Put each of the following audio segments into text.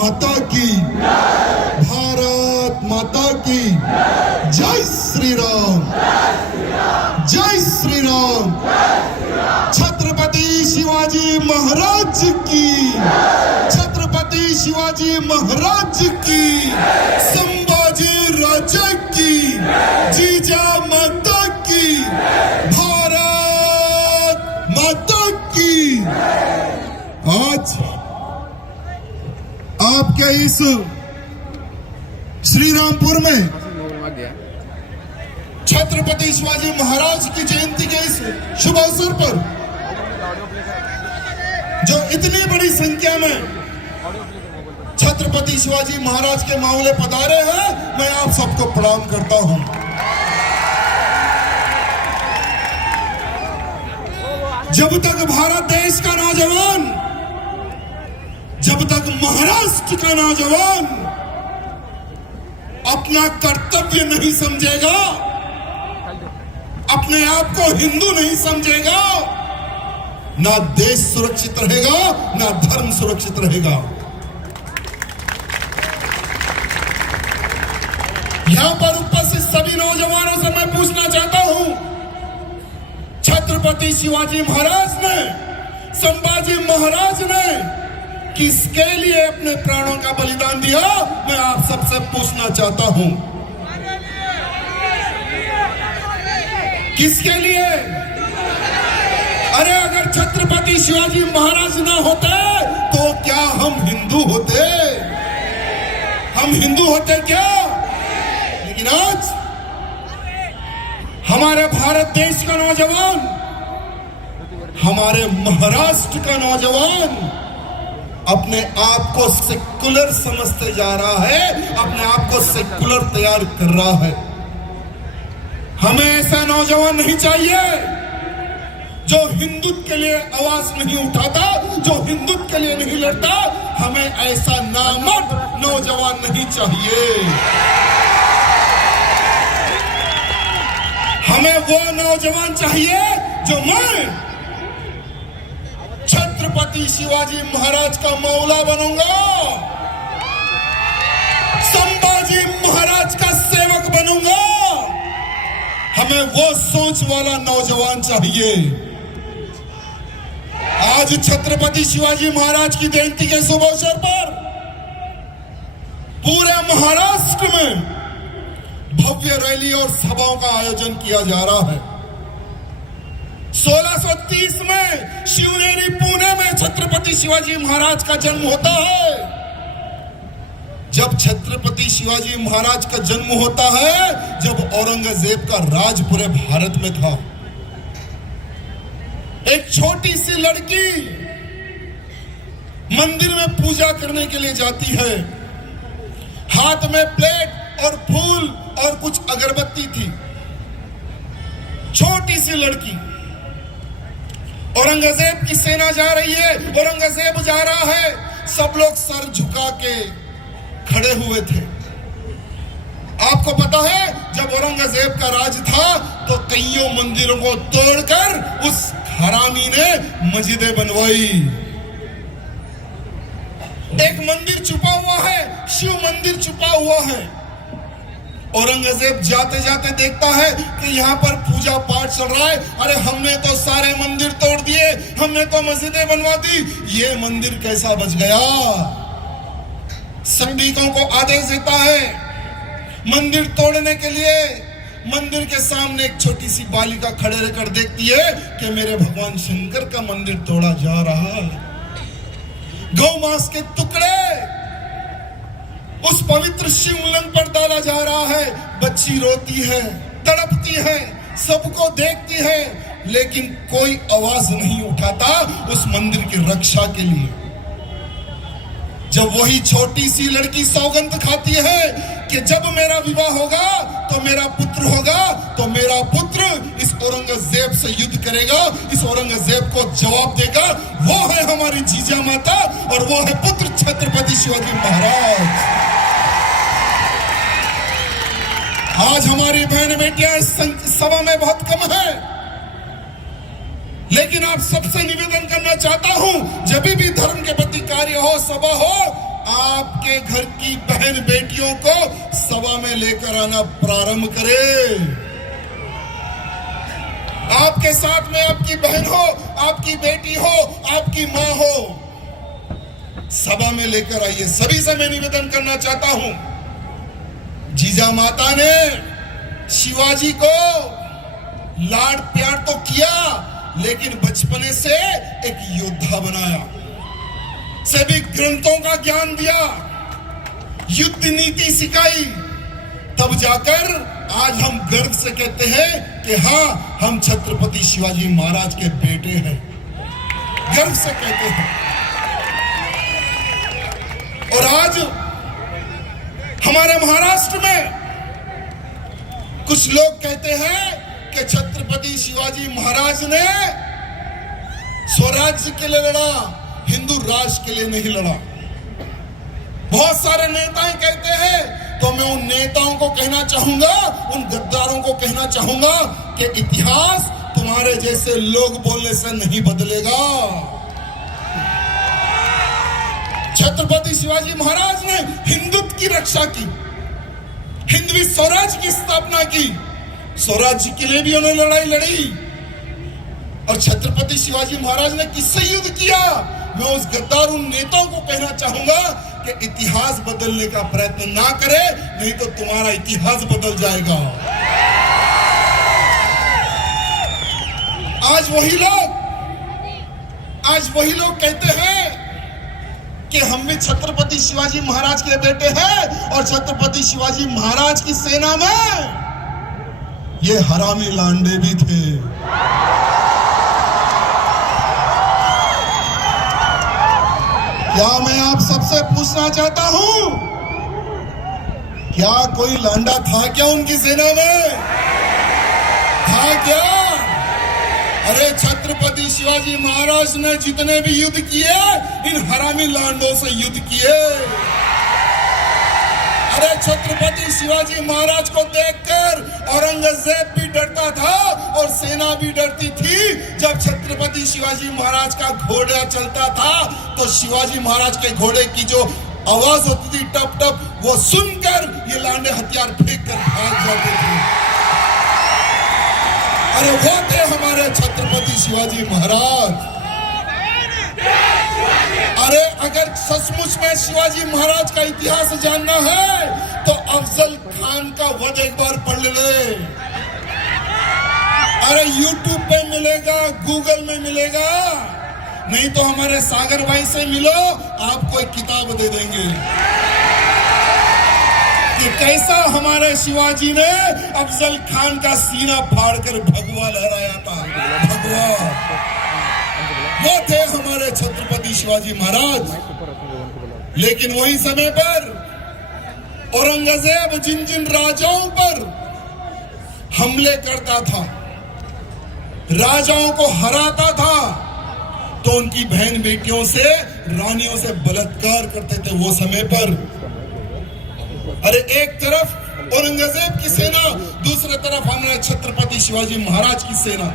माता की, भारत माता की जय श्री राम, जय श्री राम। छत्रपति शिवाजी महाराज की, छत्रपति शिवाजी महाराज की, संभाजी राजे की, जीजा माता की, भारत माता की। आज आपके इस श्रीरामपुर में छत्रपति शिवाजी महाराज की जयंती के इस शुभ अवसर पर जो इतनी बड़ी संख्या में छत्रपति शिवाजी महाराज के मामले पधारे हैं, मैं आप सबको प्रणाम करता हूं। जब तक भारत देश का नौजवान, जब तक महाराष्ट्र का नौजवान अपना कर्तव्य नहीं समझेगा, अपने आप को हिंदू नहीं समझेगा, ना देश सुरक्षित रहेगा, ना धर्म सुरक्षित रहेगा। यहां पर उपस्थित सभी नौजवानों से मैं पूछना चाहता हूं, छत्रपति शिवाजी महाराज ने, संभाजी महाराज ने किसके लिए अपने प्राणों का बलिदान दिया? मैं आप सबसे पूछना चाहता हूं, किसके लिए? अरे अगर छत्रपति शिवाजी महाराज ना होते तो क्या हम हिंदू होते? हम हिंदू होते क्या? लेकिन आज हमारे भारत देश का नौजवान, हमारे महाराष्ट्र का नौजवान अपने आप को सेकुलर समझते जा रहा है, अपने आप को सेकुलर तैयार कर रहा है। हमें ऐसा नौजवान नहीं चाहिए जो हिंदुत्व के लिए आवाज नहीं उठाता, जो हिंदुत्व के लिए नहीं लड़ता। हमें ऐसा नामर्द नौजवान नहीं चाहिए। हमें वो नौजवान चाहिए जो मैं छत्रपति शिवाजी महाराज का मौला बनूंगा, संभाजी महाराज का सेवक बनूंगा। हमें वो सोच वाला नौजवान चाहिए। आज छत्रपति शिवाजी महाराज की जयंती के शुभ अवसर पर पूरे महाराष्ट्र में भव्य रैली और सभाओं का आयोजन किया जा रहा है। 1630 में शिवनेरी पुणे में छत्रपति शिवाजी महाराज का जन्म होता है। जब छत्रपति शिवाजी महाराज का जन्म होता है, जब औरंगजेब का राज पूरे भारत में था। एक छोटी सी लड़की मंदिर में पूजा करने के लिए जाती है। हाथ में प्लेट और फूल और कुछ अगरबत्ती थी। छोटी सी लड़की। औरंगजेब की सेना जा रही है, औरंगजेब जा रहा है। सब लोग सर झुका के खड़े हुए थे। आपको पता है, जब औरंगजेब का राज था तो कईयों मंदिरों को तोड़कर उस हरामी ने मस्जिदें बनवाई। एक मंदिर छुपा हुआ है, शिव मंदिर छुपा हुआ है। औरंगजेब जाते जाते देखता है कि यहाँ पर पूजा पाठ चल रहा है। अरे हमने तो सारे मंदिर तोड़ दिए, हमने तो मस्जिदें बनवा दी, ये मंदिर कैसा बच गया? सैनिकों को आदेश देता है मंदिर तोड़ने के लिए। मंदिर के सामने एक छोटी सी बालिका खड़े रहकर देखती है कि मेरे भगवान शंकर का मंदिर तोड़ा जा रहा है। गौ मांस के टुकड़े उस पवित्र शिवलिंग पर डाला जा रहा है। बच्ची रोती है, तड़पती है, सबको देखती है, लेकिन कोई आवाज नहीं उठाता उस मंदिर की रक्षा के लिए। जब वही छोटी सी लड़की सौगंध खाती है कि जब मेरा विवाह होगा तो मेरा पुत्र होगा, तो मेरा पुत्र इस औरंगजेब से युद्ध करेगा, इस औरंगजेब को जवाब देगा। वो है हमारी जीजा माता और वो है पुत्र छत्रपति शिवाजी महाराज। आज हमारी बहन बेटियां इस सभा में बहुत कम है, लेकिन आप सबसे निवेदन करना चाहता हूं, जब भी धर्म के प्रति कार्य हो, सभा हो, आपके घर की बहन बेटियों को सभा में लेकर आना प्रारंभ करे। आपके साथ में आपकी बहन हो, आपकी बेटी हो, आपकी मां हो, सभा में लेकर आइए। सभी से मैं निवेदन करना चाहता हूं, जीजा माता ने शिवाजी को लाड प्यार तो किया, लेकिन बचपने से एक योद्धा बनाया, सभी ग्रंथों का ज्ञान दिया, युद्ध नीति सिखाई। तब जाकर आज हम गर्व से कहते हैं कि हाँ, हम छत्रपति शिवाजी महाराज के बेटे हैं, गर्व से कहते हैं। और आज हमारे महाराष्ट्र में कुछ लोग कहते हैं कि छत्रपति शिवाजी महाराज ने स्वराज्य के लिए लड़ा, हिंदू राष्ट्र के लिए नहीं लड़ा। बहुत सारे नेताएं कहते हैं, तो मैं उन नेताओं को कहना चाहूंगा, उन गद्दारों को कहना चाहूंगा कि इतिहास तुम्हारे जैसे लोग बोलने से नहीं बदलेगा। छत्रपति शिवाजी महाराज ने हिंदुत्व की रक्षा की, हिंदवी स्वराज्य की स्थापना की, स्वराज्य के लिए भी उन्होंने लड़ाई लड़ी। और छत्रपति शिवाजी महाराज ने किससे युद्ध किया? मैं उस गद्दार उन नेताओं को कहना चाहूंगा कि इतिहास बदलने का प्रयत्न ना करे, नहीं तो तुम्हारा इतिहास बदल जाएगा। आज वही लोग कहते हैं कि हम भी छत्रपति शिवाजी महाराज के बेटे हैं, और छत्रपति शिवाजी महाराज की सेना में ये हरामी लांडे भी थे। क्या मैं आप सबसे पूछना चाहता हूं, क्या कोई लांडा था क्या उनकी सेना में? था क्या? अरे छत्रपति शिवाजी महाराज ने जितने भी युद्ध किए, इन हरामी लांडों से युद्ध किए। अरे छत्रपति शिवाजी महाराज को देखकर औरंगजेब भी डरता था और सेना भी डरती थी। जब छत्रपति शिवाजी महाराज का घोड़ा चलता था तो शिवाजी महाराज के घोड़े की जो आवाज होती थी टप टप, वो सुनकर ये लांडे हथियार फेंक कर भाग जाते थे। अरे वो थे हमारे छत्रपति शिवाजी महाराज। अरे अगर सचमुच में शिवाजी महाराज का इतिहास जानना है तो अफजल खान का वध एक बार पढ़ ले। अरे YouTube पे मिलेगा, गूगल में मिलेगा, नहीं तो हमारे सागर भाई से मिलो, आपको एक किताब दे देंगे कि कैसा हमारे शिवाजी ने अफजल खान का सीना फाड़कर भगवा लहराया था। भगवा वो थे हमारे छत्रपति शिवाजी महाराज। लेकिन वही समय पर औरंगजेब जिन जिन राजाओं पर हमले करता था, राजाओं को हराता था, तो उनकी बहन बेटियों से, रानियों से बलात्कार करते थे वो समय पर। अरे एक तरफ औरंगजेब की सेना, दूसरी तरफ हमारे छत्रपति शिवाजी महाराज की सेना।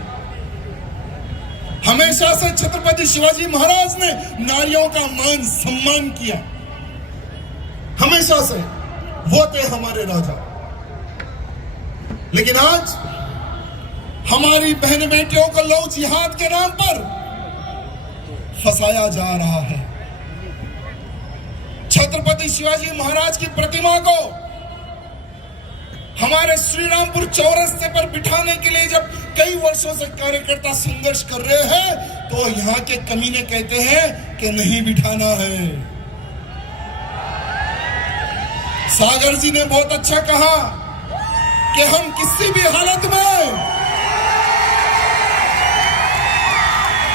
हमेशा से छत्रपति शिवाजी महाराज ने नारियों का मान सम्मान किया, हमेशा से। वो थे हमारे राजा। लेकिन आज हमारी बहन बेटियों को लव जिहाद के नाम पर फंसाया जा रहा है। छत्रपति शिवाजी महाराज की प्रतिमा को हमारे श्रीरामपुर चौरस्ते पर बिठाने के लिए जब कई वर्षों से कार्यकर्ता संघर्ष कर रहे हैं, तो यहाँ के कमीने कहते हैं कि नहीं बिठाना है। सागर जी ने बहुत अच्छा कहा कि हम किसी भी हालत में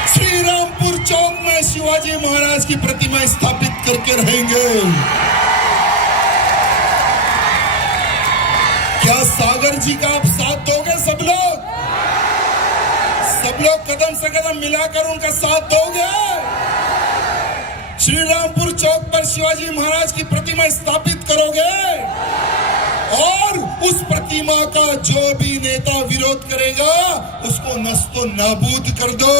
श्रीरामपुर चौक में शिवाजी महाराज की प्रतिमा स्थापित करके रहेंगे। क्या सागर जी का आप साथ दोगे? सब लोग कदम से कदम मिलाकर उनका साथ दोगे? श्रीरामपुर चौक पर शिवाजी महाराज की प्रतिमा स्थापित करोगे, और उस प्रतिमा का जो भी नेता विरोध करेगा उसको नस्तो नाबूद कर दो।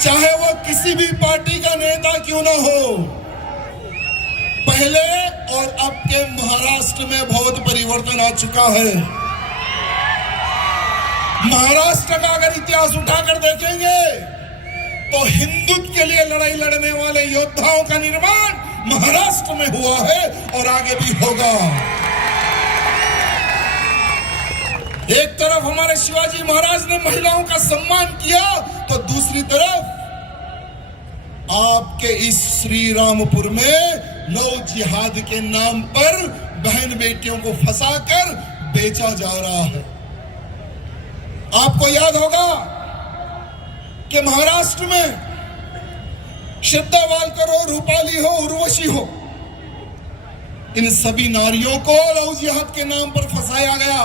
चाहे वो किसी भी पार्टी का नेता क्यों ना हो। पहले और अब के महाराष्ट्र में बहुत परिवर्तन आ चुका है। महाराष्ट्र का अगर इतिहास उठाकर देखेंगे तो हिंदुत्व के लिए लड़ाई लड़ने वाले योद्धाओं का निर्माण महाराष्ट्र में हुआ है और आगे भी होगा। एक तरफ हमारे शिवाजी महाराज ने महिलाओं का सम्मान किया तो दूसरी तरफ आपके इस श्री रामपुर में लव जिहाद के नाम पर बहन बेटियों को फंसाकर बेचा जा रहा है। आपको याद होगा कि महाराष्ट्र में श्रद्धा वालकर हो, रूपाली हो, उर्वशी हो, इन सभी नारियों को लव जिहाद के नाम पर फंसाया गया।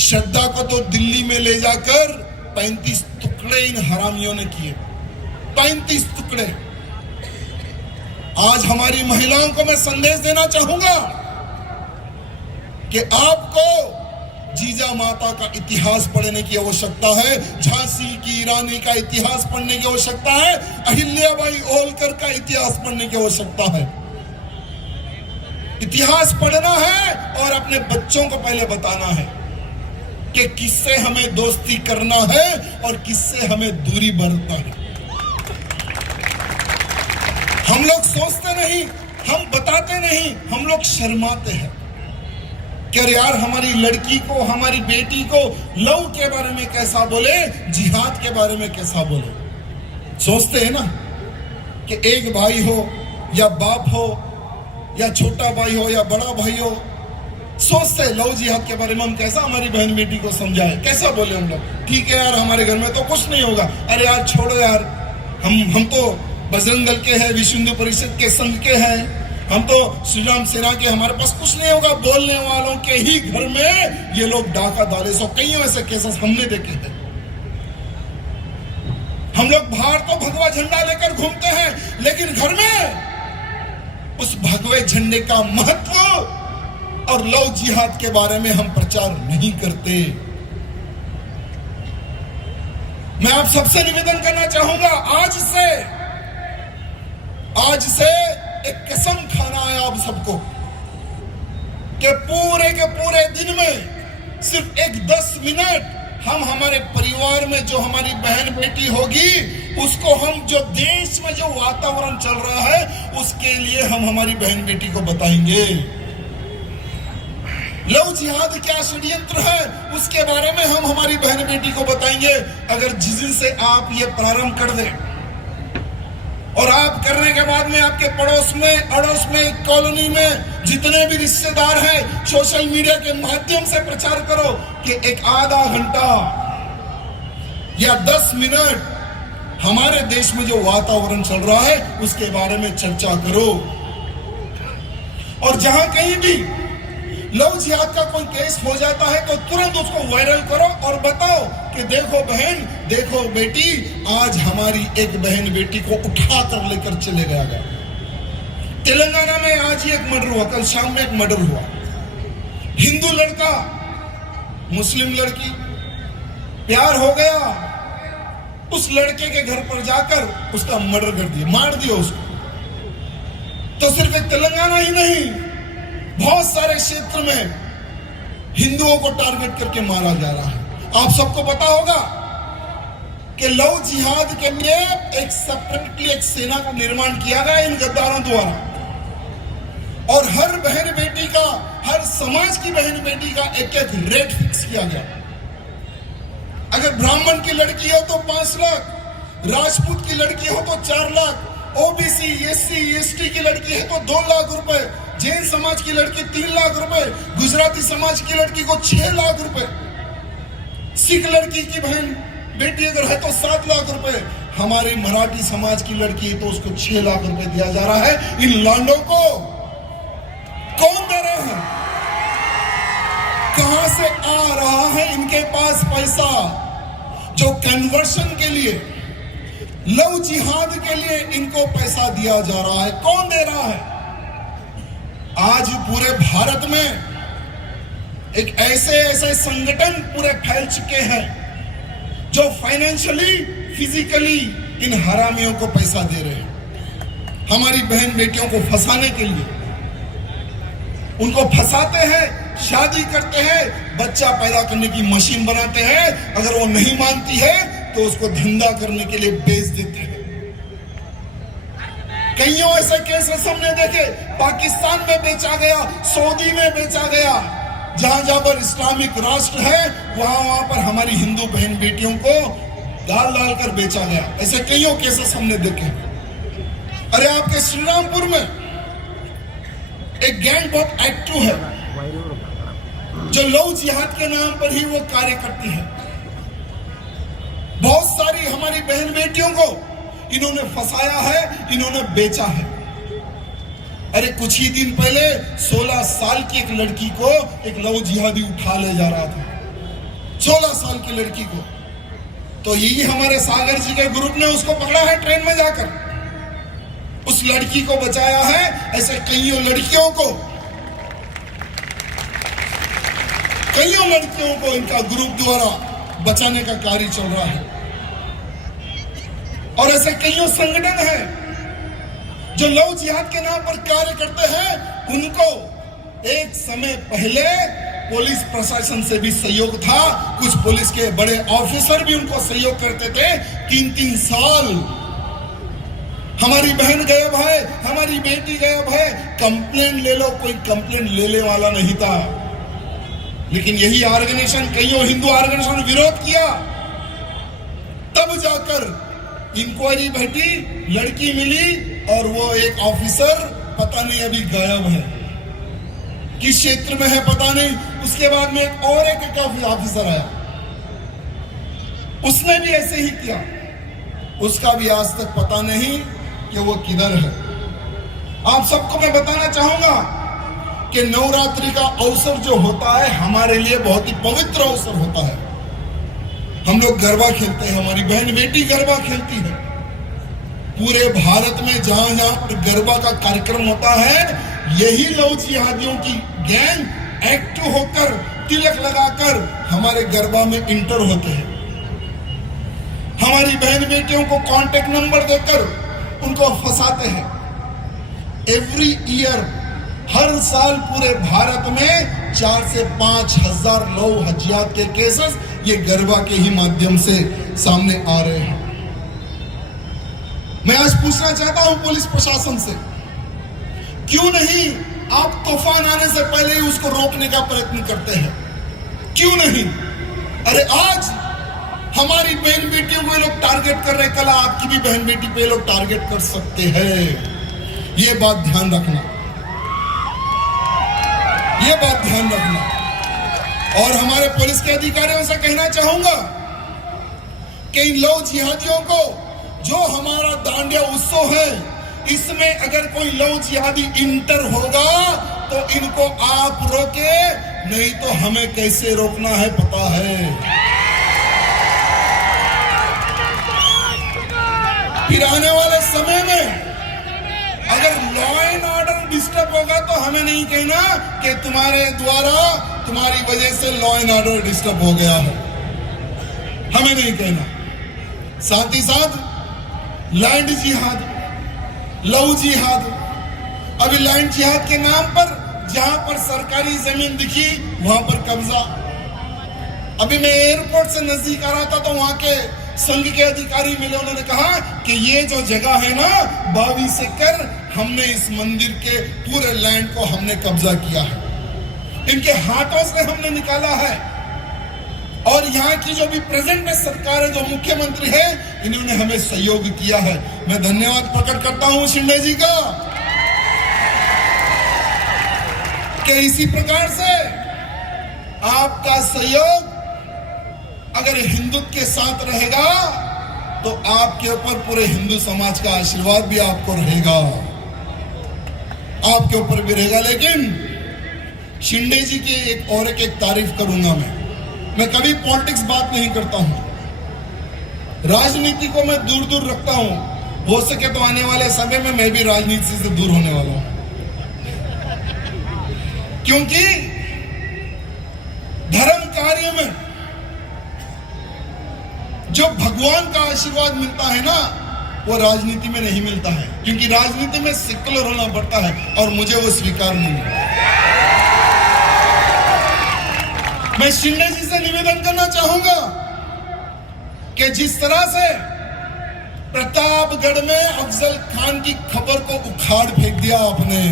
श्रद्धा को तो दिल्ली में ले जाकर 35 टुकड़े इन हरामियों ने किए, 35 टुकड़े। आज हमारी महिलाओं को मैं संदेश देना चाहूंगा कि आपको जीजा माता का इतिहास पढ़ने की आवश्यकता है, झांसी की रानी का इतिहास पढ़ने की आवश्यकता है, अहिल्याबाई होलकर का इतिहास पढ़ने की आवश्यकता है। इतिहास पढ़ना है और अपने बच्चों को पहले बताना है कि किससे हमें दोस्ती करना है और किससे हमें दूरी बरतना है। हम लोग सोचते नहीं, हम बताते नहीं, हम लोग शर्माते हैं कि यार हमारी लड़की को, हमारी बेटी को लव के बारे में कैसा बोले, जिहाद के बारे में कैसा बोले। सोचते हैं ना कि एक भाई हो या बाप हो या छोटा भाई हो या बड़ा भाई हो, सोचते हैं लव जिहाद के बारे में हम कैसा हमारी बहन बेटी को समझाएं, कैसा बोले हम लोग। ठीक है यार, हमारे घर में तो कुछ नहीं होगा, अरे यार छोड़ो यार, हम तो बजरंग दल के हैं, विश्व हिंदू परिषद के संघ के हैं, हम तो श्री राम सेना के, हमारे पास कुछ नहीं होगा। बोलने वालों के ही घर में ये लोग डाका डाले। सो कई ऐसे केसेस हमने देखे हैं। हम लोग बाहर तो भगवा झंडा लेकर घूमते हैं, लेकिन घर में उस भगवे झंडे का महत्व और लव जिहाद के बारे में हम प्रचार नहीं करते। मैं आप सबसे निवेदन करना चाहूंगा, आज से एक कसम खाना है आप सबको कि पूरे के पूरे दिन में सिर्फ एक 10 मिनट हम हमारे परिवार में जो हमारी बहन बेटी होगी उसको, हम जो देश में जो वातावरण चल रहा है उसके लिए हम हमारी बहन बेटी को बताएंगे। लव जिहाद क्या षड्यंत्र है उसके बारे में हम हमारी बहन बेटी को बताएंगे। अगर जिस दिन से आप ये प्रारंभ कर दें और आप करने के बाद में आपके पड़ोस में, अड़ोस में, कॉलोनी में जितने भी रिश्तेदार हैं, सोशल मीडिया के माध्यम से प्रचार करो कि एक आधा घंटा या 10 मिनट हमारे देश में जो वातावरण चल रहा है उसके बारे में चर्चा करो। और जहां कहीं भी लव जिहाद का कोई केस हो जाता है तो तुरंत उसको वायरल करो और बताओ कि देखो बहन, देखो बेटी, आज हमारी एक बहन बेटी को उठा कर लेकर चले गया। तेलंगाना में आज ही एक मर्डर हुआ, कल शाम में एक मर्डर हुआ। हिंदू लड़का मुस्लिम लड़की, प्यार हो गया, उस लड़के के घर पर जाकर उसका मर्डर कर दिया, मार दिया उसको। तो सिर्फ एक तेलंगाना ही नहीं, बहुत सारे क्षेत्र में हिंदुओं को टारगेट करके मारा जा रहा है। आप सबको पता होगा कि लव जिहाद के लिए एक सेपरेटली एक सेना का निर्माण किया गया इन गद्दारों द्वारा, और हर बहन बेटी का, हर समाज की बहन बेटी का एक एक रेट फिक्स किया गया। अगर ब्राह्मण की लड़की हो तो 5 लाख, राजपूत की लड़की हो तो 4 लाख, ओबीसी, एससी, एसटी की लड़की है तो 2 लाख रुपए, जैन समाज की लड़की 3 लाख रुपए, गुजराती समाज की लड़की को 6 लाख रुपए, सिख लड़की की बहन बेटी अगर है तो 7 लाख रुपए, हमारी मराठी समाज की लड़की है तो उसको 6 लाख रुपए दिया जा रहा है। इन लांडों को कौन दे रहा है? कहां से आ रहा है इनके पास पैसा जो कन्वर्शन के लिए, लव जिहाद के लिए इनको पैसा दिया जा रहा है? कौन दे रहा है? आज पूरे भारत में एक ऐसे संगठन पूरे फैल चुके हैं जो फाइनेंशियली फिजिकली इन हरामियों को पैसा दे रहे हैं हमारी बहन बेटियों को फंसाने के लिए। उनको फंसाते हैं, शादी करते हैं, बच्चा पैदा करने की मशीन बनाते हैं, अगर वो नहीं मानती है तो उसको धंधा करने के लिए बेच देते हैं। कईयों ऐसे केसेस हमने देखे, पाकिस्तान में बेचा गया, सऊदी में बेचा गया, जहां जहां पर इस्लामिक राष्ट्र है वहां पर हमारी हिंदू बहन बेटियों को डाल डाल कर बेचा गया। ऐसे कईयों केसेस हमने देखे। अरे आपके श्रीरामपुर में एक गैंग बहुत एक्टिव है जो लव जिहाद के नाम पर ही वो कार्य करती है। बहुत सारी हमारी बहन बेटियों को इन्होंने फंसाया है, इन्होंने बेचा है। अरे कुछ ही दिन पहले 16 साल की एक लड़की को एक लव जिहादी उठा ले जा रहा था, 16 साल की लड़की को। तो यही हमारे सागर जी के ग्रुप ने उसको पकड़ा है ट्रेन में जाकर, उस लड़की को बचाया है। ऐसे कईयों लड़कियों को इनका ग्रुप द्वारा बचाने का कार्य चल रहा है। और ऐसे कईयों संगठन हैं जो लव जिहाद के नाम पर कार्य करते हैं। उनको एक समय पहले पुलिस प्रशासन से भी सहयोग था, कुछ पुलिस के बड़े ऑफिसर भी उनको सहयोग करते थे। 3-3 साल हमारी बहन गायब है, हमारी बेटी गायब है, कंप्लेंट ले लो, कोई कंप्लेंट लेने वाला नहीं था। लेकिन यही ऑर्गेनाइजेशन, कईयों हिंदू ऑर्गेनाइजेशन विरोध किया, तब जाकर इंक्वायरी बैठी, लड़की मिली और वो एक ऑफिसर पता नहीं अभी गायब है, किस क्षेत्र में है पता नहीं। उसके बाद में एक ऑफिसर आया, उसने भी ऐसे ही किया, उसका भी आज तक पता नहीं कि वो किधर है। आप सबको मैं बताना चाहूंगा कि नवरात्रि का अवसर जो होता है हमारे लिए बहुत ही पवित्र अवसर होता है। हम लोग गरबा खेलते हैं, हमारी बहन बेटी गरबा खेलती है। पूरे भारत में जहां जहां गरबा का कार्यक्रम होता है, यही लव जिहादियों की गैंग एक्टिव होकर, तिलक लगाकर हमारे गरबा में इंटर होते हैं। हमारी बहन बेटियों को कांटेक्ट नंबर देकर उनको फंसाते हैं। एवरी ईयर, हर साल पूरे भारत में 4 से 5 हजार लव जिहाद के केसेस ये गरबा के ही माध्यम से सामने आ रहे हैं। मैं आज पूछना चाहता हूं पुलिस प्रशासन से, क्यों नहीं आप तूफान आने से पहले ही उसको रोकने का प्रयत्न करते हैं? क्यों नहीं? अरे आज हमारी बहन बेटियों को लोग टारगेट कर रहे, कल आपकी भी बहन बेटी पे लोग टारगेट कर सकते हैं। ये बात ध्यान रखना, ये बात ध्यान रखना। और हमारे पुलिस के अधिकारियों से कहना चाहूंगा कि इन लव जिहादियों को, जो हमारा दांडिया उत्सव है, इसमें अगर कोई लव जिहादी इंटर होगा तो इनको आप रोके, नहीं तो हमें कैसे रोकना है पता है। फिर आने वाले समय में अगर लॉ एंड ऑर्डर डिस्टर्ब होगा तो हमें नहीं कहना कि तुम्हारे द्वारा, तुम्हारी वजह से लॉ एंड ऑर्डर डिस्टर्ब हो गया है, हमें नहीं कहना। साथ ही साथ लैंड जिहाद, लव जिहाद, अभी लैंड जिहाद के नाम पर जहां पर सरकारी जमीन दिखी वहां पर कब्जा। अभी मैं एयरपोर्ट से नजदीक आ रहा था तो वहां के संघ के अधिकारी मिले, उन्होंने कहा कि ये जो जगह है ना 22 एकड़, हमने इस मंदिर के पूरे लैंड को हमने कब्जा किया है, इनके हाथों से हमने निकाला है। और यहाँ की जो भी प्रेजेंट में सरकार है, जो मुख्यमंत्री है, इन्होंने हमें सहयोग किया है। मैं धन्यवाद प्रकट करता हूं शिंदे जी का कि इसी प्रकार से आपका सहयोग अगर हिंदुत्व के साथ रहेगा तो आपके ऊपर पूरे हिंदू समाज का आशीर्वाद भी आपको रहेगा, आपके ऊपर भी रहेगा। लेकिन शिंदे जी की एक तारीफ करूंगा मैं कभी पॉलिटिक्स बात नहीं करता हूं, राजनीति को मैं दूर दूर रखता हूं। हो सके तो आने वाले समय में मैं भी राजनीति से दूर होने वाला हूं, क्योंकि धर्म कार्य में जो भगवान का आशीर्वाद मिलता है ना, वो राजनीति में नहीं मिलता है, क्योंकि राजनीति में सेक्युलर होना पड़ता है और मुझे वो स्वीकार नहीं है। मैं शिंदे जी से निवेदन करना चाहूंगा कि जिस तरह से प्रतापगढ़ में अफजल खान की खबर को उखाड़ फेंक दिया आपने,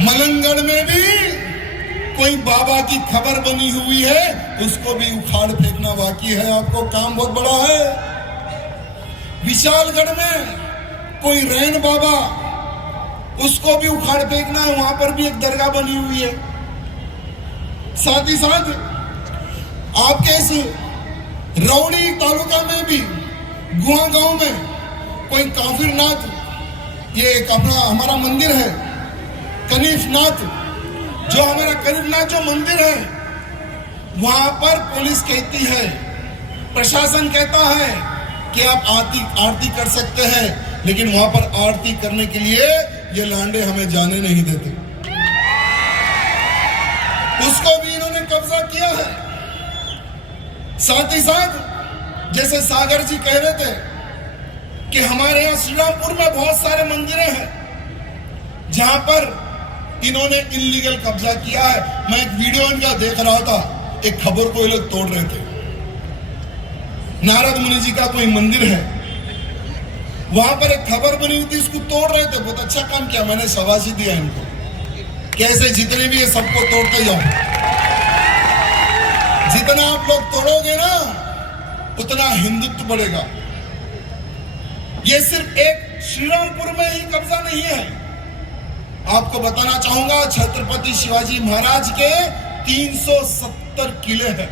मलंगगढ़ में भी कोई बाबा की खबर बनी हुई है, उसको भी उखाड़ फेंकना बाकी है। आपको काम बहुत बड़ा है। विशालगढ़ में कोई रैन बाबा, उसको भी उखाड़ फेंकना है, वहां पर भी एक दरगाह बनी हुई है। साथ ही साथ आपके इस रौड़ी तालुका में भी गुहा गांव में कोई काफिरनाथ, ये एक अपना हमारा मंदिर है कनीफनाथ, जो हमारा करीबनाथ जो मंदिर है, वहां पर पुलिस कहती है, प्रशासन कहता है कि आप आरती कर सकते हैं, लेकिन वहां पर आरती करने के लिए ये लांडे हमें जाने नहीं देते। उसको भी इन्होंने कब्जा किया है। साथ ही साथ जैसे सागर जी कह रहे थे कि हमारे यहाँ श्रीरामपुर में बहुत सारे मंदिरें हैं जहां पर इन्होंने इलीगल कब्जा किया है। मैं एक वीडियो इनका देख रहा था, एक खबर को ये लोग तोड़ रहे थे। नारद मुनि जी का कोई मंदिर है, वहां पर एक खबर बनी हुई थी, उसको तोड़ रहे थे। बहुत अच्छा काम किया, मैंने शाबाशी दिया इनको, कैसे जितने भी है सबको तोड़ते जाओ। जितना आप लोग तोड़ोगे ना, उतना हिंदुत्व बढ़ेगा। ये सिर्फ एक श्रीरामपुर में ही कब्जा नहीं है। आपको बताना चाहूंगा, छत्रपति शिवाजी महाराज के 370 किले हैं।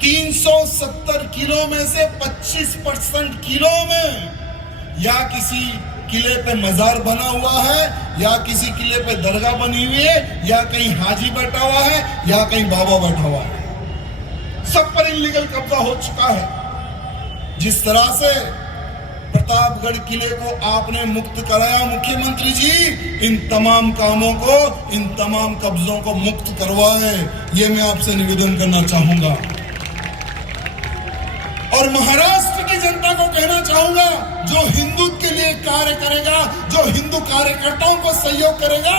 370 किलो में से 25% किलो में या किसी किले पे मजार बना हुआ है, या किसी किले पे दरगाह बनी हुई है, या कहीं हाजी बैठा हुआ है, या कहीं बाबा बैठा हुआ है। सब पर इलीगल कब्जा हो चुका है। जिस तरह से प्रतापगढ़ किले को आपने मुक्त कराया मुख्यमंत्री जी, इन तमाम कामों को, इन तमाम कब्जों को मुक्त करवाए, ये मैं आपसे निवेदन करना चाहूंगा। और महाराष्ट्र की जनता को कहना चाहूंगा, जो हिंदुत्व के लिए कार्य करेगा, जो हिंदू कार्यकर्ताओं को सहयोग करेगा,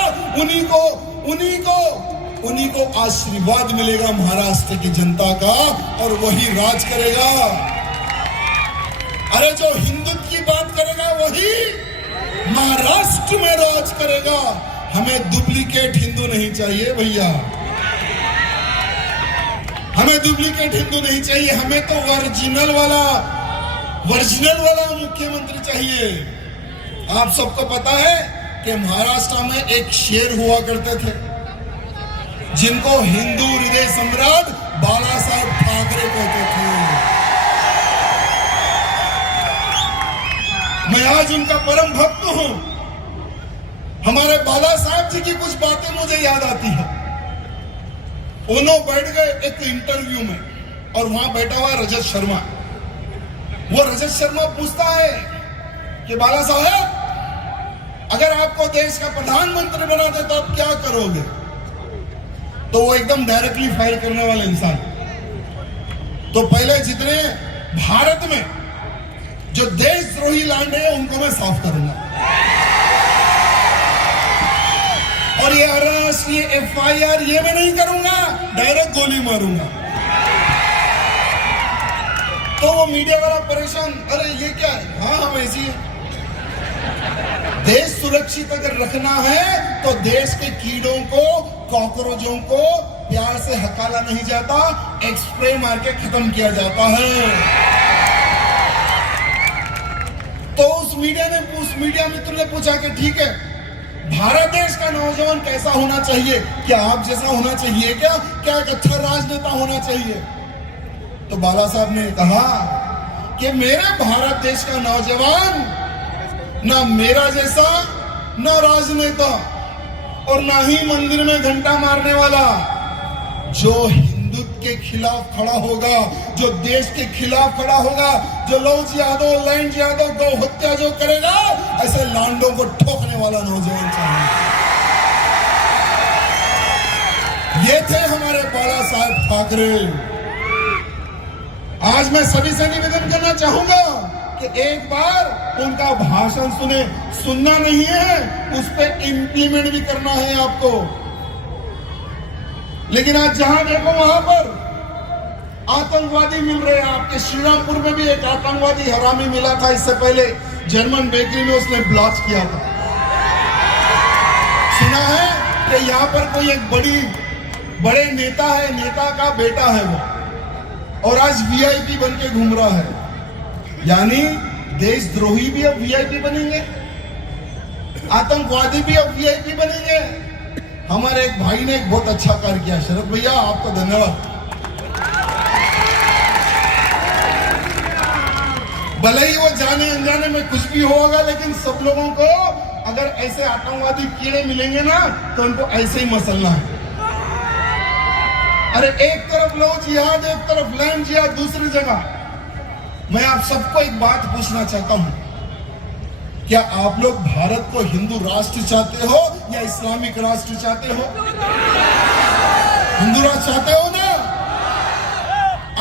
उन्हीं को आशीर्वाद मिलेगा महाराष्ट्र की जनता का, और वही राज करेगा। अरे जो हिंदुत्व की बात करेगा वही महाराष्ट्र में राज करेगा। हमें डुप्लीकेट हिंदू नहीं चाहिए भैया, हमें डुप्लीकेट हिंदू नहीं चाहिए। हमें तो ओरिजिनल वाला मुख्यमंत्री चाहिए। आप सबको पता है कि महाराष्ट्र में एक शेर हुआ करते थे, जिनको हिंदू हृदय सम्राट बाला साहेब ठाकरे कहते थे। मैं आज उनका परम भक्त हूं। हमारे बाला साहब जी की कुछ बातें मुझे याद आती है। उन्होंने बैठ गए एक इंटरव्यू में, और वहां बैठा हुआ रजत शर्मा। वो रजत शर्मा पूछता है कि बाला साहब, अगर आपको देश का प्रधानमंत्री बना दे तो आप क्या करोगे? तो वो एकदम डायरेक्टली फायर करने वाला इंसान, तो पहले जितने भारत में जो देशद्रोही लांडे हैं उनको मैं साफ करूंगा, और ये अरेस्ट, ये FIR ये मैं नहीं करूंगा, डायरेक्ट गोली मारूंगा। तो वो मीडिया वाला परेशान, अरे ये क्या है? हाँ हम ऐसी है। देश सुरक्षित अगर रखना है तो देश के कीड़ों को, कॉकरोचों को प्यार से हकाला नहीं जाता, एक स्प्रे मार के खत्म किया जाता है। तो उस मीडिया मित्र ने पूछा कि ठीक है, भारत देश का नौजवान कैसा होना चाहिए? क्या आप जैसा होना चाहिए? क्या एक अच्छा राजनेता होना चाहिए? तो बाला साहब ने कहा कि मेरे भारत देश का नौजवान ना मेरा जैसा, ना राजनेता, और ना ही मंदिर में घंटा मारने वाला। जो हिंदुत्व के खिलाफ खड़ा होगा, जो देश के खिलाफ खड़ा होगा, जो लौज यादव, लैंड यादव, गौ हत्या जो करेगा, ऐसे लांडों को ठोकने वाला नौजवान चाहिए। ये थे हमारे बाला साहेब ठाकरे। आज मैं सभी से निवेदन करना चाहूंगा कि एक बार उनका भाषण सुने, सुनना नहीं है, उस पर इंप्लीमेंट भी करना है आपको। लेकिन आज जहां देखो वहां पर आतंकवादी मिल रहे हैं। आपके श्रीरामपुर में भी एक आतंकवादी हरामी मिला था, इससे पहले जर्मन बेकरी में उसने ब्लास्ट किया था। सुना है कि यहाँ पर कोई एक बड़े नेता है, नेता का बेटा है वो, और आज वीआईपी बन के घूम रहा है। यानी देशद्रोही भी अब वीआईपी बनेंगे, आतंकवादी भी अब वीआईपी बनेंगे। हमारे एक भाई ने एक बहुत अच्छा कार्य किया, शरद भैया आपको धन्यवाद। भले ही वो जाने अनजाने में कुछ भी होगा, लेकिन सब लोगों को अगर ऐसे आतंकवादी कीड़े मिलेंगे ना तो उनको ऐसे ही मसलना है। अरे एक तरफ लो जिहाद, एक तरफ लैंड जिहाद, दूसरी जगह। मैं आप सबको एक बात पूछना चाहता हूं, क्या आप लोग भारत को हिंदू राष्ट्र चाहते हो या इस्लामिक राष्ट्र चाहते हो? हिंदू राष्ट्र चाहते हो ना?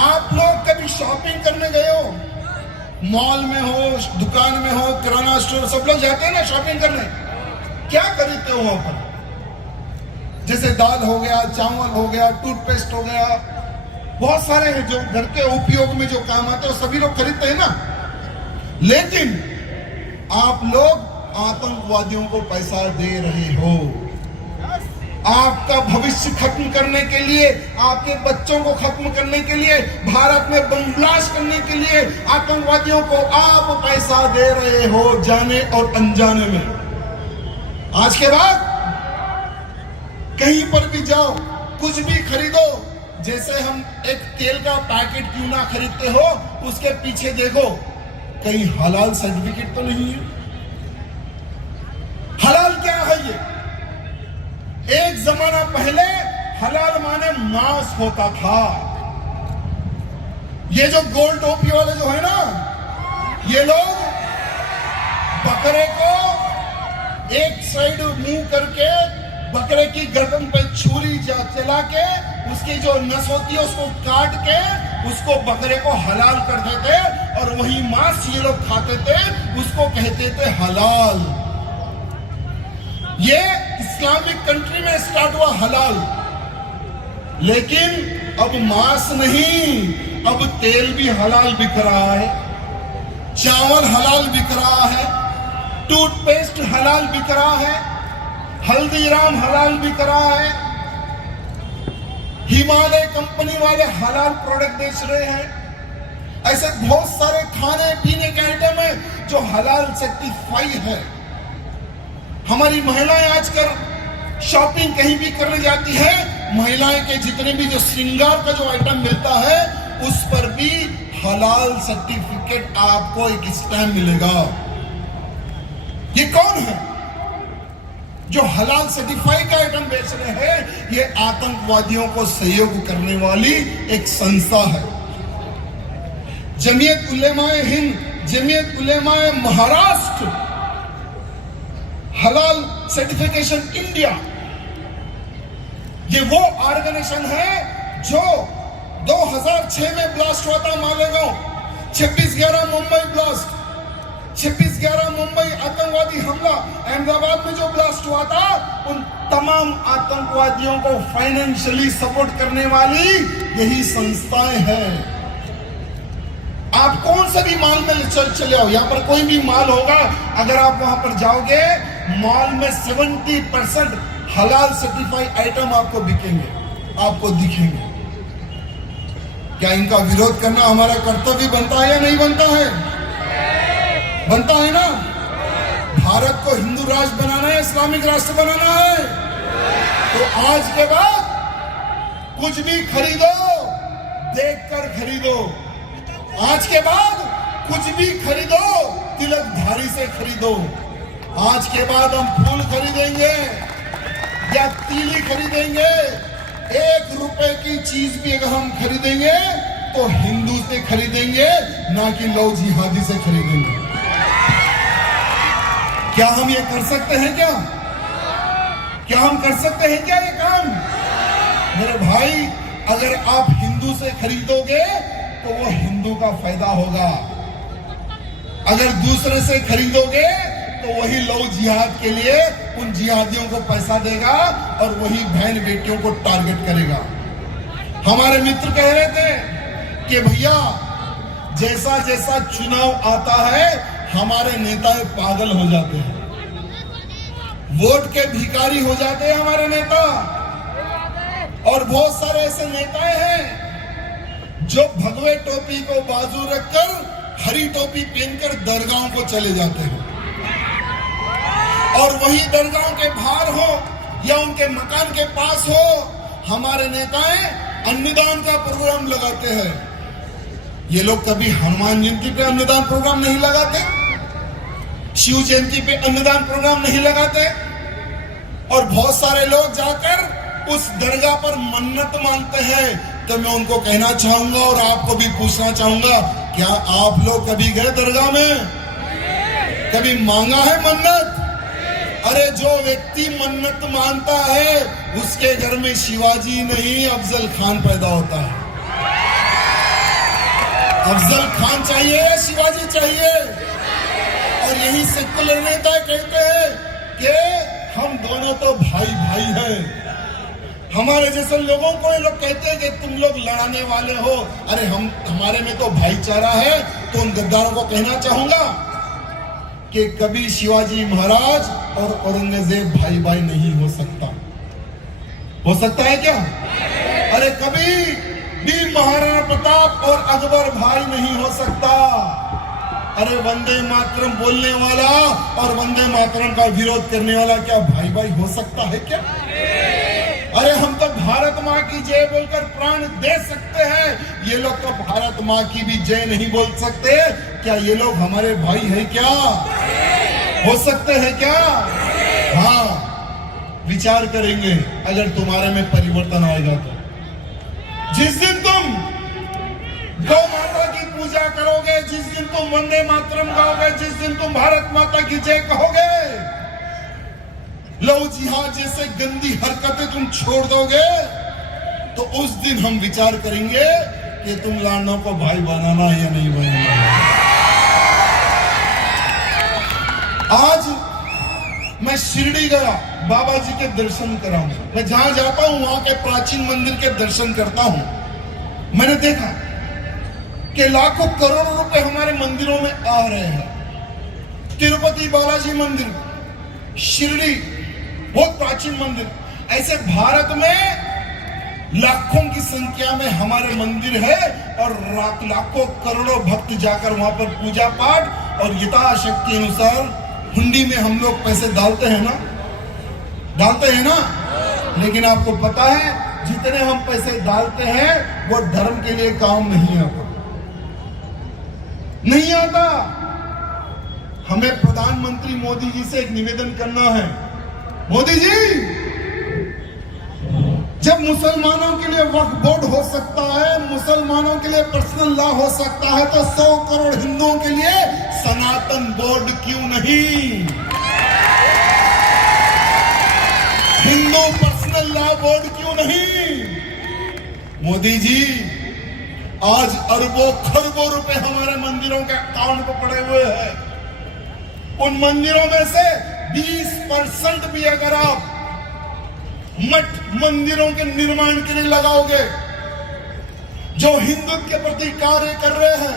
आप लोग कभी शॉपिंग करने गए हो? मॉल में हो, दुकान में हो, किराना स्टोर, सब लोग जाते हैं ना शॉपिंग करने। क्या खरीदते हो वहां पर? जैसे दाल हो गया, चावल हो गया, टूथपेस्ट हो गया, बहुत सारे हैं जो घर के उपयोग में जो काम आते हैं सभी लोग खरीदते हैं ना। लेकिन आप लोग आतंकवादियों को पैसा दे रहे हो। आपका भविष्य खत्म करने के लिए, आपके बच्चों को खत्म करने के लिए, भारत में बम ब्लास्ट करने के लिए आतंकवादियों को आप पैसा दे रहे हो, जाने और अनजाने में। आज के बाद कहीं पर भी जाओ, कुछ भी खरीदो, जैसे हम एक तेल का पैकेट क्यों ना खरीदते हो, उसके पीछे देखो कहीं हलाल सर्टिफिकेट तो नहीं है। हलाल क्या है ये? एक जमाना पहले हलाल माने मांस होता था। ये जो गोल टोपी वाले जो है ना, ये लोग बकरे को एक साइड मुंह करके बकरे की गर्दन पे छुरी चला के उसकी जो नस होती है उसको काट के उसको बकरे को हलाल कर देते और वही मांस ये लोग खाते थे, उसको कहते थे हलाल। ये इस्लामिक कंट्री में स्टार्ट हुआ हलाल। लेकिन अब मांस नहीं, अब तेल भी हलाल बिक रहा है, चावल हलाल बिक रहा है, टूथपेस्ट हलाल बिक रहा है, हल्दीराम हलाल बिक रहा है, हिमालय कंपनी वाले हलाल प्रोडक्ट बेच रहे हैं। ऐसे बहुत सारे खाने पीने के आइटम है जो हलाल सर्टिफाई है। हमारी महिलाएं आजकल शॉपिंग कहीं भी करने जाती है, महिलाएं के जितने भी जो श्रृंगार का जो आइटम मिलता है उस पर भी हलाल सर्टिफिकेट आपको एक स्टैम्प मिलेगा। ये कौन है जो हलाल सर्टिफाई का आइटम बेच रहे हैं? ये आतंकवादियों को सहयोग करने वाली एक संस्था है। जमीयत उलेमाए हिंद, जमीयत उलेमाए महाराष्ट्र, हलाल सर्टिफिकेशन इंडिया, ये वो ऑर्गेनाइजेशन है जो 2006 में ब्लास्ट हुआ था मालेगांव, 26/11 मुंबई ब्लास्ट, 26/11 मुंबई आतंकवादी हमला, अहमदाबाद में जो ब्लास्ट हुआ था, उन तमाम आतंकवादियों को फाइनेंशियली सपोर्ट करने वाली यही संस्थाएं हैं। आप कौन सा भी मॉल में चले आओ, यहां पर कोई भी मॉल होगा, अगर आप वहां पर जाओगे मॉल में 70% हलाल सर्टिफाइड आइटम आपको बिकेंगे, आपको दिखेंगे। क्या इनका विरोध करना हमारा कर्तव्य बनता है या नहीं बनता है? बनता है ना। भारत को हिंदू राष्ट्र बनाना है, इस्लामिक राष्ट्र बनाना है, तो आज के बाद कुछ भी खरीदो देखकर खरीदो। आज के बाद कुछ भी खरीदो तिलकधारी से खरीदो। आज के बाद हम फूल खरीदेंगे या तीली खरीदेंगे, 1 रुपए की चीज भी अगर हम खरीदेंगे तो हिंदू से खरीदेंगे, ना कि लव जिहादी से खरीदेंगे। क्या हम ये कर सकते हैं? क्या हम कर सकते हैं क्या ये काम? मेरे भाई, अगर आप हिंदू से खरीदोगे तो वो हिंदू का फायदा होगा, अगर दूसरे से खरीदोगे तो वही लव जिहाद के लिए उन जिहादियों को पैसा देगा और वही बहन बेटियों को टारगेट करेगा। हमारे मित्र कह रहे थे कि भैया जैसा जैसा चुनाव आता है हमारे नेता पागल हो जाते हैं, वोट के भिखारी हो जाते हैं हमारे नेता। और बहुत सारे ऐसे नेता हैं जो भगवे टोपी को बाजू रखकर हरी टोपी पहनकर दरगाहों को चले जाते हैं, और वही दरगाहों के बाहर हो या उनके मकान के पास हो हमारे नेताएं अन्नदान का प्रोग्राम लगाते हैं। ये लोग कभी हनुमान जयंती पे अन्नदान प्रोग्राम नहीं लगाते, शिव जयंती पे अन्नदान प्रोग्राम नहीं लगाते, और बहुत सारे लोग जाकर उस दरगाह पर मन्नत मांगते हैं। तो मैं उनको कहना चाहूंगा और आपको भी पूछना चाहूंगा, क्या आप लोग कभी गए दरगाह में? कभी मांगा है मन्नत? अरे जो व्यक्ति मन्नत मानता है उसके घर में शिवाजी नहीं अफजल खान पैदा होता है। अफजल खान चाहिए या शिवाजी चाहिए? और यही सेकुलर नेता कहते हैं कि हम दोनों तो भाई भाई हैं। हमारे जैसे लोगों को ये लोग कहते हैं कि तुम लोग लड़ाने वाले हो। अरे हमारे में तो भाईचारा है। तो उन गद्दारों को कहना चाहूंगा कि कभी शिवाजी महाराज और औरंगजेब भाई भाई नहीं हो सकता। हो सकता है क्या? अरे कभी भी महाराणा प्रताप और अकबर भाई नहीं हो सकता। अरे वंदे मातरम बोलने वाला और वंदे मातरम का विरोध करने वाला क्या भाई भाई हो सकता है क्या? अरे हम तो भारत माँ की जय बोलकर प्राण दे सकते हैं, ये लोग तो भारत माँ की भी जय नहीं बोल सकते। क्या ये लोग हमारे भाई हैं क्या? हो सकते हैं क्या? हाँ, विचार करेंगे अगर तुम्हारे में परिवर्तन आएगा तो। जिस दिन तुम गौ माता की पूजा करोगे, जिस दिन तुम वंदे मातरम गाओगे, जिस दिन तुम भारत माता की जय कहोगे, लव जिहाद जैसे गंदी हरकतें तुम छोड़ दोगे, तो उस दिन हम विचार करेंगे कि तुम लाडनों को भाई बनाना है या नहीं बनाना। आज मैं शिरडी गया, बाबा जी के दर्शन कराऊं। मैं जहां जाता हूं वहां के प्राचीन मंदिर के दर्शन करता हूं। मैंने देखा कि लाखों करोड़ों रुपए हमारे मंदिरों में आ रहे हैं। तिरुपति बालाजी मंदिर, शिरडी बहुत प्राचीन मंदिर, ऐसे भारत में लाखों की संख्या में हमारे मंदिर है और लाखों करोड़ों भक्त जाकर वहां पर पूजा पाठ और यथाशक्ति अनुसार हुंडी में हम लोग पैसे डालते हैं ना। लेकिन आपको पता है जितने हम पैसे डालते हैं वो धर्म के लिए काम नहीं आता। हमें प्रधानमंत्री मोदी जी से एक निवेदन करना है। मोदी जी, जब मुसलमानों के लिए वक्फ बोर्ड हो सकता है, मुसलमानों के लिए पर्सनल लॉ हो सकता है, तो 100 करोड़ हिंदुओं के लिए सनातन बोर्ड क्यों नहीं? हिंदू पर्सनल लॉ बोर्ड क्यों नहीं? मोदी जी, आज अरबों खरबों रुपए हमारे मंदिरों के अकाउंट पर पड़े हुए हैं। उन मंदिरों में से 20% भी अगर आप मठ मंदिरों के निर्माण के लिए लगाओगे, जो हिंदुत्व के प्रति कार्य कर रहे हैं,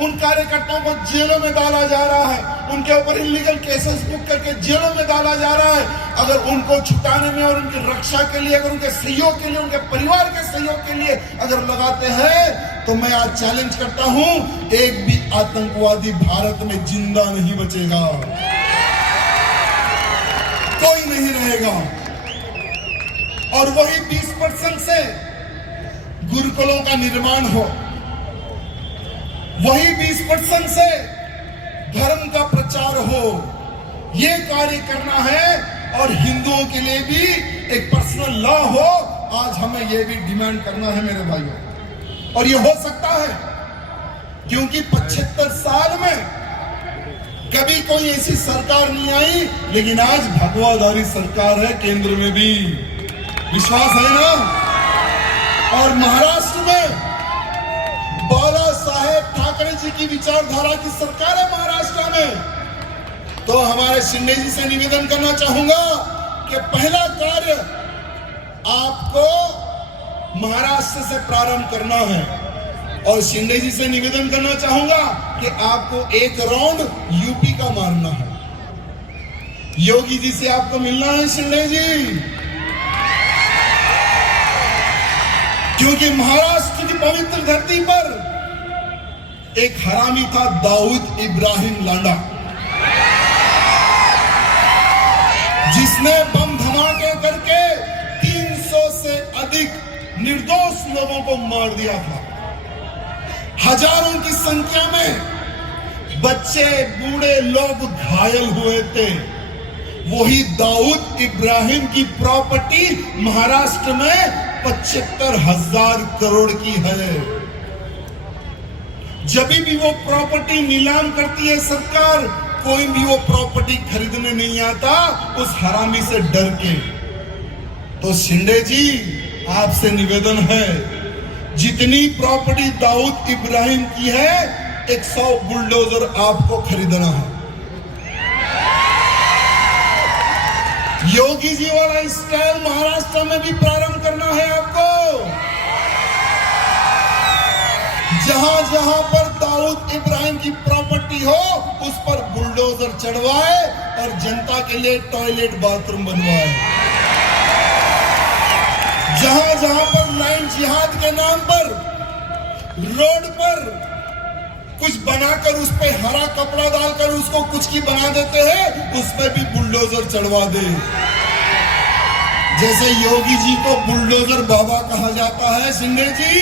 उन कार्यकर्ताओं को जेलों में डाला जा रहा है, उनके ऊपर इलीगल केसेस बुक करके जेलों में डाला जा रहा है। अगर उनको छुटाने में और उनकी रक्षा के लिए, अगर उनके सहयोग के लिए, उनके परिवार के सहयोग के लिए अगर लगाते हैं, तो मैं आज चैलेंज करता हूं, एक भी आतंकवादी भारत में जिंदा नहीं बचेगा, कोई नहीं रहेगा। और वही 20% से गुरुकुलों का निर्माण हो, वही 20% से धर्म का प्रचार हो, ये कार्य करना है। और हिंदुओं के लिए भी एक पर्सनल लॉ हो, आज हमें ये भी डिमांड करना है मेरे भाइयों। और ये हो सकता है क्योंकि 75 साल में कभी कोई ऐसी सरकार नहीं आई, लेकिन आज भगवाधारी सरकार है केंद्र में भी। विश्वास है ना? और महाराष्ट्र में बाला साहेब ठाकरे जी की विचारधारा की सरकार है महाराष्ट्र में। तो हमारे शिंदे जी से निवेदन करना चाहूंगा कि पहला कार्य आपको महाराष्ट्र से प्रारंभ करना है, और शिंदे जी से निवेदन करना चाहूंगा कि आपको एक राउंड यूपी का मारना है। योगी जी से आपको मिलना है शिंदे जी, क्योंकि महाराष्ट्र की पवित्र धरती पर एक हरामी था, दाऊद इब्राहिम लांडा, जिसने बम धमाके करके 300 से अधिक निर्दोष लोगों को मार दिया था। हजारों की संख्या में बच्चे बूढ़े लोग घायल हुए थे। वही दाऊद इब्राहिम की प्रॉपर्टी महाराष्ट्र में 75,000 करोड़ की है। जब भी वो प्रॉपर्टी नीलाम करती है सरकार, कोई भी वो प्रॉपर्टी खरीदने नहीं आता उस हरामी से डर के। तो शिंदे जी आपसे निवेदन है, जितनी प्रॉपर्टी दाऊद इब्राहिम की है 100 बुलडोजर आपको खरीदना है। योगी जी वाला स्टाइल महाराष्ट्र में भी प्रारंभ करना है आपको। जहां जहां पर दाऊद इब्राहिम की प्रॉपर्टी हो उस पर बुलडोजर चढ़वाए और जनता के लिए टॉयलेट बाथरूम बनवाए। जहां जहां पर लाइन जिहाद के नाम पर रोड पर कुछ बनाकर उस पे हरा कपड़ा डालकर उसको कुछ की बना देते हैं, उस पे भी बुलडोजर चढ़वा दे। जैसे योगी जी को बुलडोजर बाबा कहा जाता है, शिंदे जी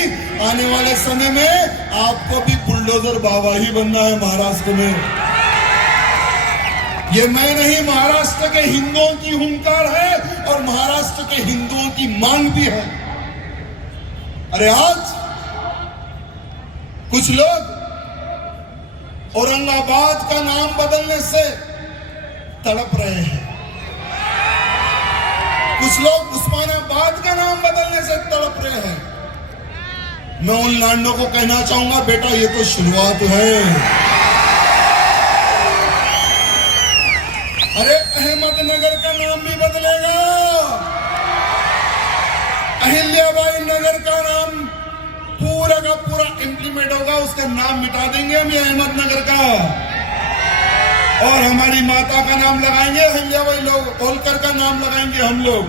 आने वाले समय में आपको भी बुलडोजर बाबा ही बनना है महाराष्ट्र में। ये मैं नहीं, महाराष्ट्र के हिंदुओं की हुंकार है और महाराष्ट्र के हिंदुओं की मांग भी है। अरे आज कुछ लोग औरंगाबाद का नाम बदलने से तड़प रहे हैं, कुछ लोग उस्मानाबाद का नाम बदलने से तड़प रहे हैं। मैं उन लांडों को कहना चाहूंगा, बेटा ये तो शुरुआत है। अरे अहमदनगर का नाम भी बदलेगा, अहिल्याबाई नगर का नाम पूरा का पूरा इंप्लीमेंट होगा, उसका नाम मिटा देंगे हम अहमदनगर का, और हमारी माता का नाम लगाएंगे अहिल्याबाई लोग, होलकर का नाम लगाएंगे हम लोग,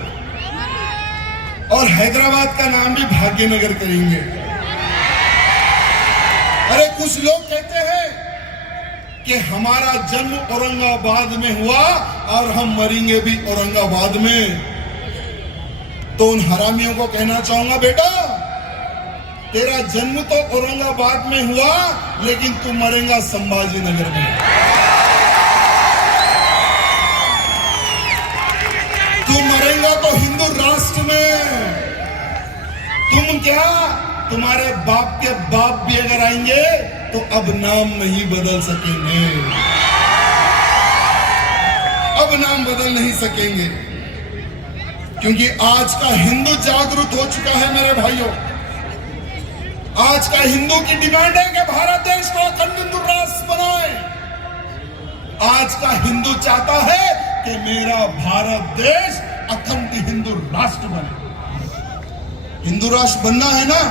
और हैदराबाद का नाम भी भाग्यनगर करेंगे। अरे कुछ लोग कहते हैं कि हमारा जन्म औरंगाबाद में हुआ और हम मरेंगे भी औरंगाबाद में। तो उन हरामियों को कहना चाहूंगा, बेटा तेरा जन्म तो औरंगाबाद में हुआ लेकिन तू मरेगा संभाजी नगर में। तू मरेगा तो हिंदू राष्ट्र में। तुम क्या, तुम्हारे बाप के बाप भी अगर आएंगे तो अब नाम नहीं बदल सकेंगे, अब नाम बदल नहीं सकेंगे, क्योंकि आज का हिंदू जागरूक हो चुका है मेरे भाइयों। आज का हिंदू की डिमांड है कि भारत देश को अखंड हिंदू राष्ट्र बनाए। आज का हिंदू चाहता है कि मेरा भारत देश अखंड हिंदू राष्ट्र बने। हिंदू राष्ट्र बनना है ना।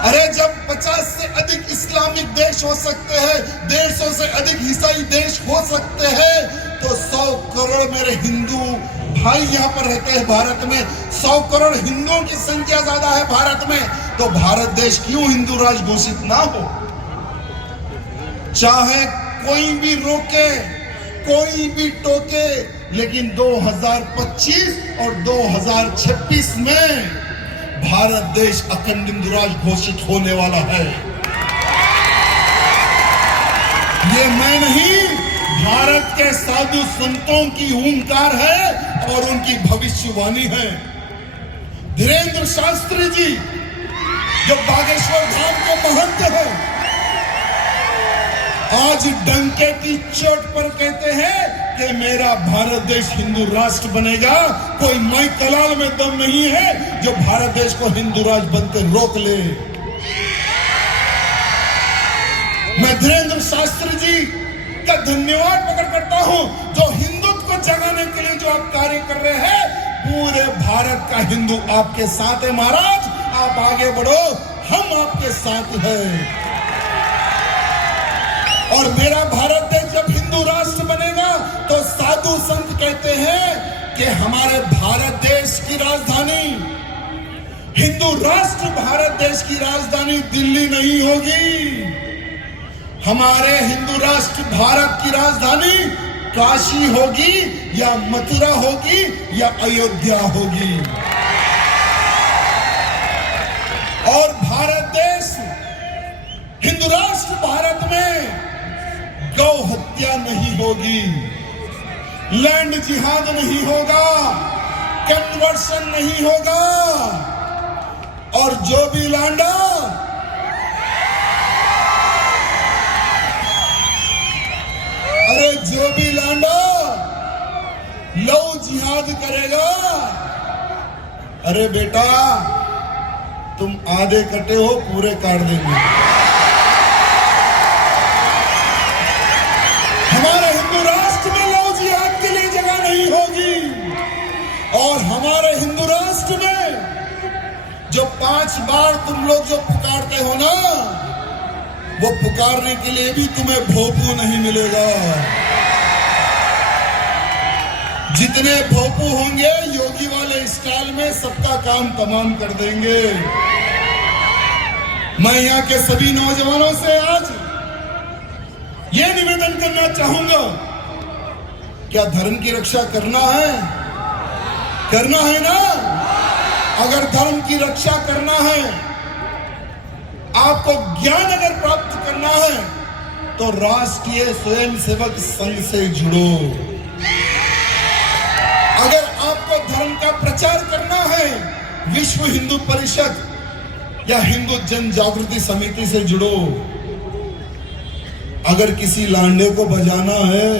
अरे जब 50 से अधिक इस्लामिक देश हो सकते हैं, 150 से अधिक ईसाई देश हो सकते हैं, तो 100 करोड़ मेरे हिंदू भाई यहाँ पर रहते हैं भारत में। 100 करोड़ हिंदुओं की संख्या ज्यादा है भारत में, तो भारत देश क्यों हिंदू राष्ट्र घोषित ना हो। चाहे कोई भी रोके, कोई भी टोके, लेकिन 2025 और 2026 में भारत देश अखंड हिंदू राष्ट्र घोषित होने वाला है। ये मैं नहीं, भारत के साधु संतों की हुंकार है और उनकी भविष्यवाणी है। धीरेन्द्र शास्त्री जी जो बागेश्वर धाम के महंत हैं, आज डंके की चोट पर कहते हैं कि मेरा भारत देश हिंदू राष्ट्र बनेगा। कोई माई कलाल में दम नहीं है जो भारत देश को हिंदू राष्ट्र बनकर रोक ले। मैं धीरेन्द्र शास्त्री जी का धन्यवाद प्रकट करता हूं, जो हिंदुत्व को जगाने के लिए जो आप कार्य कर रहे हैं। पूरे भारत का हिंदू आपके साथ है महाराज, आप आगे बढ़ो, हम आपके साथ हैं। और मेरा भारत देश जब हिंदू राष्ट्र बनेगा तो साधु संत कहते हैं कि हमारे भारत देश की राजधानी, हिंदू राष्ट्र भारत देश की राजधानी दिल्ली नहीं होगी। हमारे हिंदू राष्ट्र भारत की राजधानी काशी होगी या मथुरा होगी या अयोध्या होगी। और भारत देश, हिंदू राष्ट्र भारत में गौ हत्या नहीं होगी, लैंड जिहाद नहीं होगा, कन्वर्शन नहीं होगा। और जो भी लैंडर जो भी लैंडर लव जिहाद करेगा, अरे बेटा तुम आधे कटे हो, पूरे काट देंगे। हमारे हिंदू राष्ट्र में लव जिहाद के लिए जगह नहीं होगी। और हमारे हिंदू राष्ट्र में जो 5 बार तुम लोग जो पुकारते हो ना, वो पुकारने के लिए भी तुम्हें भोपू नहीं मिलेगा। जितने भोपू होंगे योगी वाले स्टाइल में सबका काम तमाम कर देंगे। मैं यहाँ के सभी नौजवानों से आज ये निवेदन करना चाहूंगा, क्या धर्म की रक्षा करना है? करना है ना? अगर धर्म की रक्षा करना है, आपको ज्ञान अगर प्राप्त करना है, तो राष्ट्रीय स्वयंसेवक संघ से जुड़ो। अगर आपको धर्म का प्रचार करना है, विश्व हिंदू परिषद या हिंदू जन जागृति समिति से जुड़ो। अगर किसी लांडे को बजाना है,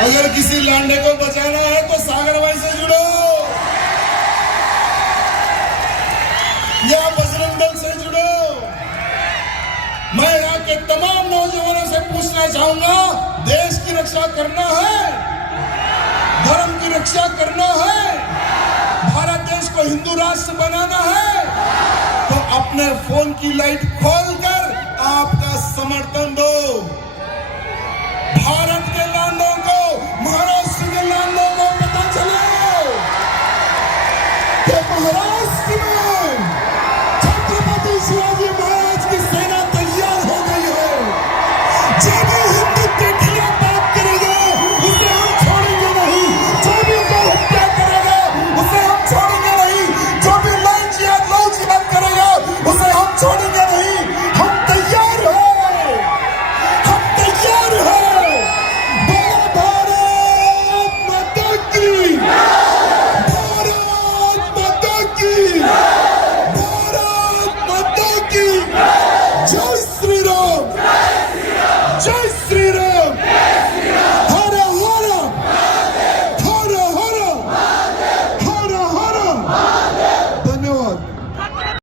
अगर किसी लांडे को बजाना है तो सागर भाई से जुड़ो या बजरंग दल से जुड़ो। मैं यहाँ के तमाम नौजवानों से पूछना चाहूंगा, देश की रक्षा करना है, धर्म की रक्षा करना है, भारत देश को हिंदू राष्ट्र बनाना है, तो अपने फोन की लाइट खोलकर आपका समर्थन दो। भारत के लांडों को, महाराष्ट्र के लांडों को पता चले कि महाराष्ट्र में छत्रपति शिवाजी महाराज की सेना तैयार हो गई है। जो भी हिंदू के खिलाफ बात करेगा उसे हम छोड़ेंगे नहीं, जो भी गौ हत्या करेगा उसे हम छोड़ेंगे नहीं, जो भी लव जिहाद करेगा उसे हम छोड़ेंगे